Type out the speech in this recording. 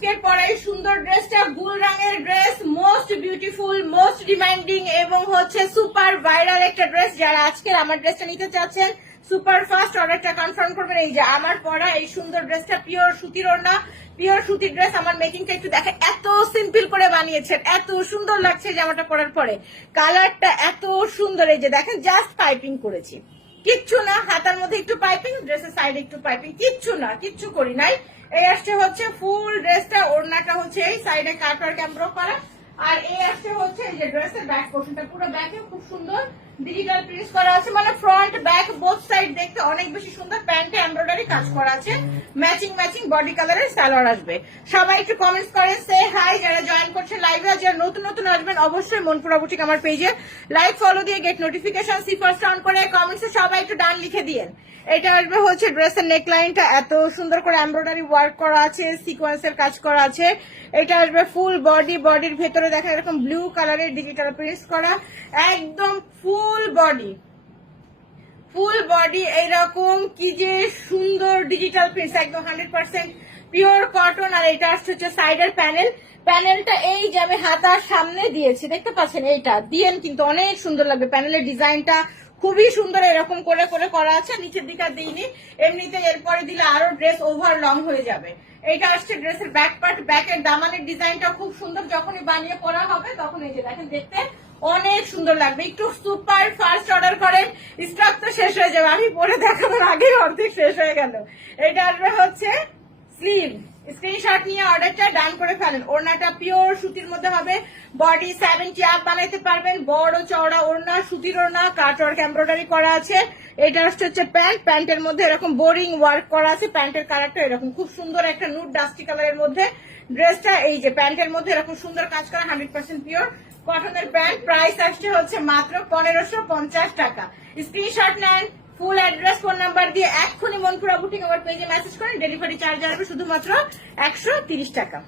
আজকের পরে এই সুন্দর ড্রেসটা গুল রঙের dress, most beautiful, most demanding এবং হচ্ছে সুপার ভাইরাল একটা ড্রেস। যারা আজকের আমার ড্রেসটা নিতে চাচ্ছেন সুপার ফাস্ট অর্ডারটা কনফার্ম করবেন। এই যে আমার পরা এই সুন্দর ড্রেসটা পিওর সুতির ওড়না, পিওর সুতির ড্রেস। আমার মেকিংটা একটু দেখে, এত সিম্পল করে বানিয়েছেন, এত সুন্দর লাগছে জামাটা পরার পরে। কালারটা এত সুন্দর, এই যে দেখেন জাস্ট পাইপিং করেছি, কিচ্ছু না। হাতার মধ্যে একটু পাইপিং, ড্রেসের সাইডে একটু পাইপিং, কিচ্ছু না, কিচ্ছু করি নাই। এই আসছে হচ্ছে ফুল ড্রেসটা, ওড়নাটা হচ্ছে এই সাইডে কাটওয়ার্ক এমব্রয়ডারি করা। আর এই আসছে হচ্ছে এই যে ড্রেসের ব্যাক পোর্শনটা, পুরো ব্যাকে খুব সুন্দর ডিজিটাল প্রিন্ট করা আছে, মানে ফ্রন্ট ব্যাক বোথ সাইড দেখতে অনেক বেশি সুন্দর। প্যান্টে এমব্রয়ডারি কাজ করা আছে, ম্যাচিং ম্যাচিং বডি কালারের সালোয়ার আসবে। সবাই একটু কমেন্টস করেন, সে হাই। যারা জয়েন করছে লাইভে, যারা নতুন নতুন আসবেন অবশ্যই মনপুরা বুটিক আমার পেজে লাইক ফলো দিয়ে get notification see first on করে কমেন্টসে সবাই একটু ডান লিখে দিয়েন। এটা আসবে হচ্ছে ড্রেসের নেকলাইনটা এত সুন্দর করে এমব্রয়ডারি ওয়ার্ক করা আছে, সিকোয়েন্সের কাজ করা আছে। এটা আসবে ফুল বডি, বডির ভেতরে দেখেন এরকম ব্লু কালারের ডিজিটাল প্রিন্ট করা, একদম ফুল বডি, ফুল বডি এইরকম কি যে সুন্দর ডিজিটাল প্রিন্ট, একদম 100% পিওর কটন। আর এটা আসছে হচ্ছে সাইডের প্যানেল, প্যানেলটা এই যে আমি হাতার সামনে দিয়েছি, দেখতে পাচ্ছেন, এইটা দিয়েন কিন্তু অনেক সুন্দর লাগবে। প্যানেলের ডিজাইনটা খুবই সুন্দর, এরকম করে করে করা আছে, নিচের দিকে দিইনি, এমনিতে এরপরে দিলে আরো ড্রেস ওভার লং হয়ে যাবে। এইটা আসছে ড্রেসের ব্যাক পার্ট, ব্যাকের দামানের ডিজাইনটা খুব সুন্দর, যখনই বানিয়ে পরা হবে তখন এই যে দেখেন দেখতে অনেক সুন্দর লাগবে। একটু সুপার ফাস্ট অর্ডার করেন, স্টক তো শেষ হয়ে যাবে, আমি পরে দেখানোর আগেই অর্ধেক শেষ হয়ে গেল। এটা আসবে হচ্ছে স্লিভ, স্ক্রিনশট নিয়ে অর্ডারটা ডান করে ফেলেন। ওড়নাটা পিওর সুতির মধ্যে হবে, বডি 70 আপ বানাইতে পারবেন, বড় চওড়া ওড়না, সুতির ওড়না, কাটওয়ার্ক এমব্রয়ডারি করা আছে। এটা হচ্ছে প্যান্ট, প্যান্টের মধ্যে এরকম বোরিং ওয়ার্ক করা আছে, প্যান্টের কালারটা এরকম খুব সুন্দর একটা নুড ডাস্টি কালারের মধ্যে ড্রেসটা। এই যে প্যান্টের মধ্যে এরকম সুন্দর কাজ করা, 100% পিওর কটনের প্যান্ট। প্রাইস আসছে হচ্ছে মাত্র 1550 টাকা। স্ক্রিনশট নেন, ফুল অ্যাড্রেস ফোন নাম্বার দিয়ে এক্ষুনি মনপুরা বুটিক আমার পেজে মেসেজ করেন, ডেলিভারি চার্জ আসবে শুধুমাত্র 130 টাকা।